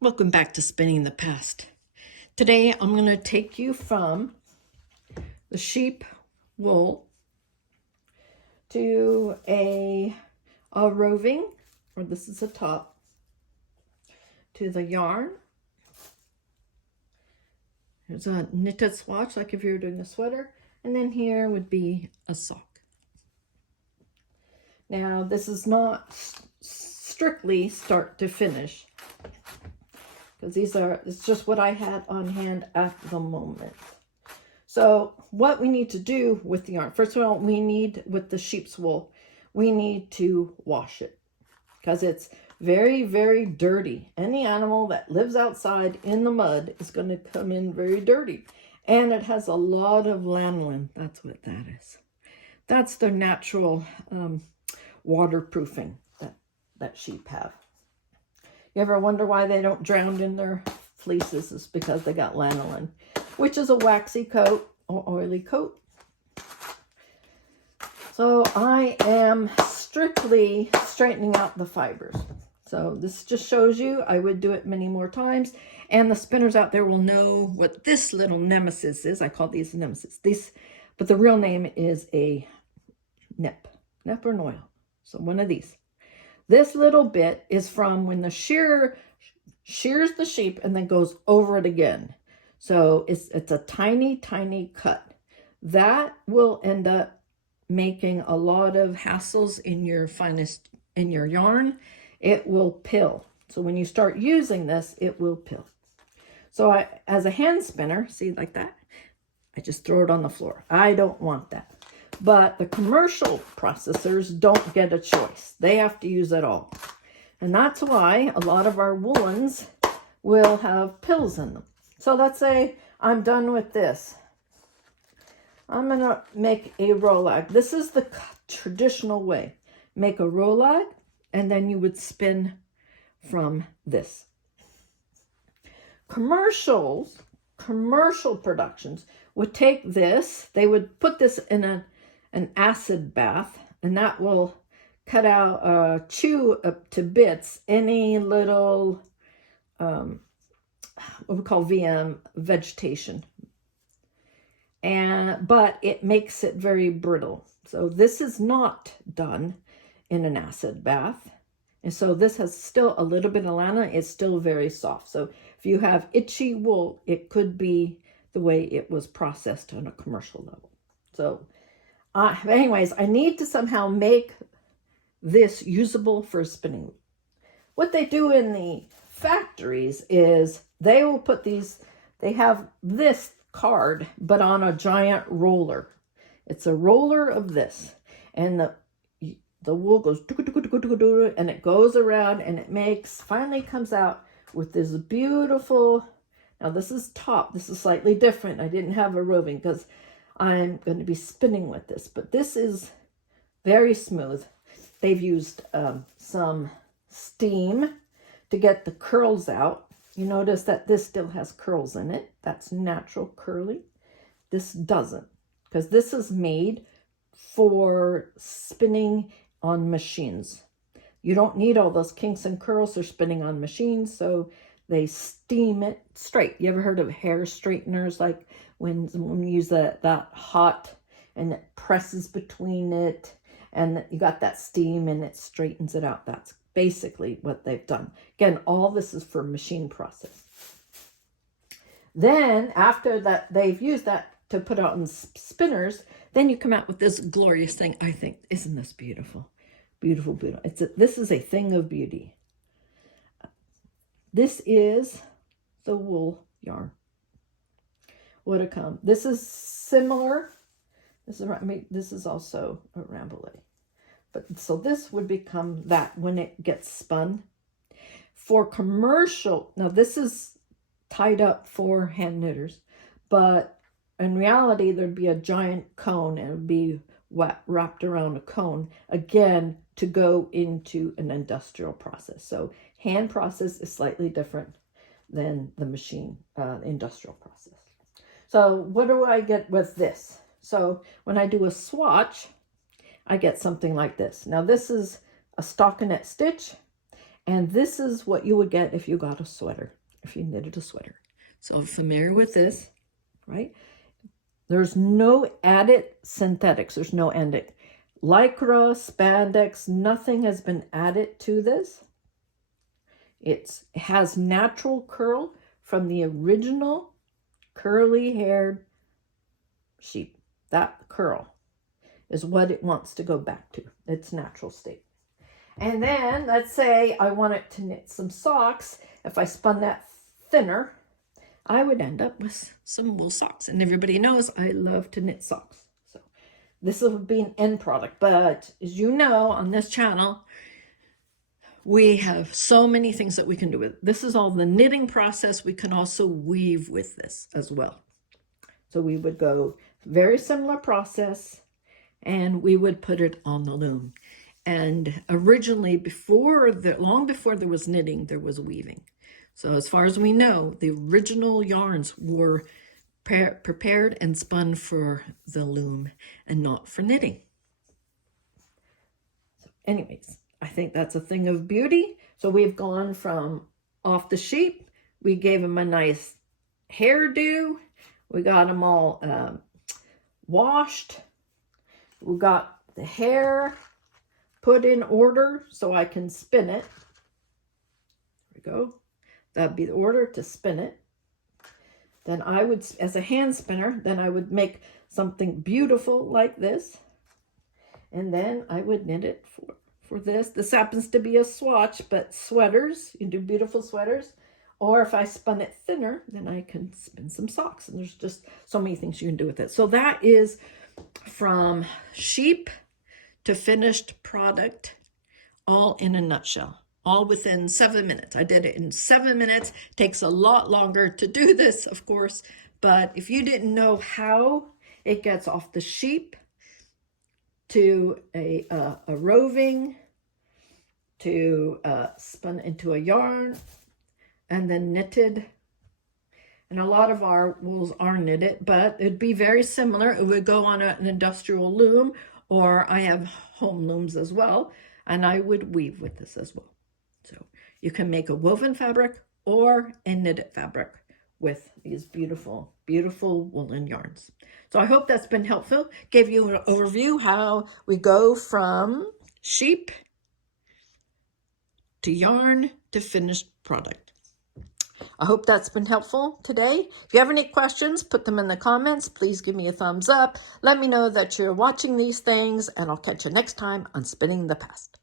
Welcome back to Spinning the Past. Today I'm going to take you from the sheep wool to a roving, or this is a top, to the yarn. There's a knitted swatch, like if you were doing a sweater, and then here would be a sock. Now this is not strictly start to finish, because it's just what I had on hand at the moment. So what we need to do with the yarn, first of all, with the sheep's wool, we need to wash it because it's very, very dirty. Any animal that lives outside in the mud is going to come in very dirty. And it has a lot of lanolin. That's what that is. That's their natural waterproofing that sheep have. You ever wonder why they don't drown in their fleeces? It's because they got lanolin, which is a waxy coat or oily coat. So I am strictly straightening out the fibers. So this just shows you I would do it many more times. And the spinners out there will know what this little nemesis is. I call these nemesis. But the real name is a nep or noil. So one of these. This little bit is from when the shearer shears the sheep and then goes over it again. So it's a tiny, tiny cut. That will end up making a lot of hassles in your yarn. It will pill. So when you start using this, it will pill. So as a hand spinner, see like that, I just throw it on the floor. I don't want that. But the commercial processors don't get a choice. They have to use it all. And that's why a lot of our woolens will have pills in them. So let's say I'm done with this. I'm going to make a rolag. This is the traditional way. Make a rolag, and then you would spin from this. Commercial productions would take this. They would put this in an acid bath, and that will cut out, chew up to bits any little, what we call VM, vegetation. But it makes it very brittle. So this is not done in an acid bath. And so this has still a little bit of lana. It's still very soft. So if you have itchy wool, it could be the way it was processed on a commercial level. So anyways, I need to somehow make this usable for spinning. What they do in the factories is they will put they have this card, but on a giant roller. It's a roller of this. And the wool goes, and it goes around, and it finally comes out with this beautiful, now this is top. This is slightly different. I didn't have a roving because I'm going to be spinning with this, but this is very smooth. They've used some steam to get the curls out. You notice that this still has curls in it. That's natural curly. This doesn't, because this is made for spinning on machines. You don't need all those kinks and curls for spinning on machines, so they steam it straight. You ever heard of hair straighteners, like when you use that hot and it presses between it and you got that steam and it straightens it out? That's basically what they've done. Again, all this is for machine process. Then after that, they've used that to put out in spinners, then you come out with this glorious thing. I think, isn't this beautiful? Beautiful, beautiful. This is a thing of beauty. This is the wool yarn. Would it come? This is similar. This is also a rambouillet. But so this would become that when it gets spun. For commercial, now this is tied up for hand knitters, but in reality there'd be a giant cone and it would be wrapped around a cone, again, to go into an industrial process. So hand process is slightly different than the machine industrial process. So what do I get with this? So when I do a swatch, I get something like this. Now this is a stockinette stitch, And this is what you would get if you got a sweater, if you knitted a sweater. So familiar with this, right? There's no added synthetics. There's no added lycra, spandex. Nothing has been added to this. It has natural curl from the original curly-haired sheep. That curl is what it wants to go back to, its natural state. And then, let's say I wanted to knit some socks. If I spun that thinner, I would end up with some wool socks. And everybody knows I love to knit socks. So this would be an end product. But as you know, on this channel, we have so many things that we can do with it. This is all the knitting process. We can also weave with this as well. So we would go very similar process, and we would put it on the loom. And originally, long before there was knitting, there was weaving. So as far as we know, the original yarns were prepared and spun for the loom and not for knitting. So anyways, I think that's a thing of beauty. So we've gone from off the sheep. We gave them a nice hairdo. We got them all washed. We got the hair put in order so I can spin it. There we go. That'd be the order to spin it. Then I would, as a hand spinner, then I would make something beautiful like this. And then I would knit it for this. This happens to be a swatch, but sweaters, you do beautiful sweaters. Or if I spun it thinner, then I can spin some socks. And there's just so many things you can do with it. So that is from sheep to finished product, all in a nutshell, all within 7 minutes. I did it in 7 minutes. Takes a lot longer to do this, of course, but if you didn't know how it gets off the sheep to a roving, to spun into a yarn, and then knitted, and a lot of our wools are knitted, but it'd be very similar. It would go on an industrial loom, or I have home looms as well, and I would weave with this as well. So you can make a woven fabric or a knitted fabric with these beautiful, beautiful woolen yarns. So I hope that's been helpful. Gave you an overview how we go from sheep to yarn to finished product. I hope that's been helpful today. If you have any questions, put them in the comments. Please give me a thumbs up. Let me know that you're watching these things, and I'll catch you next time on Spinning the Past.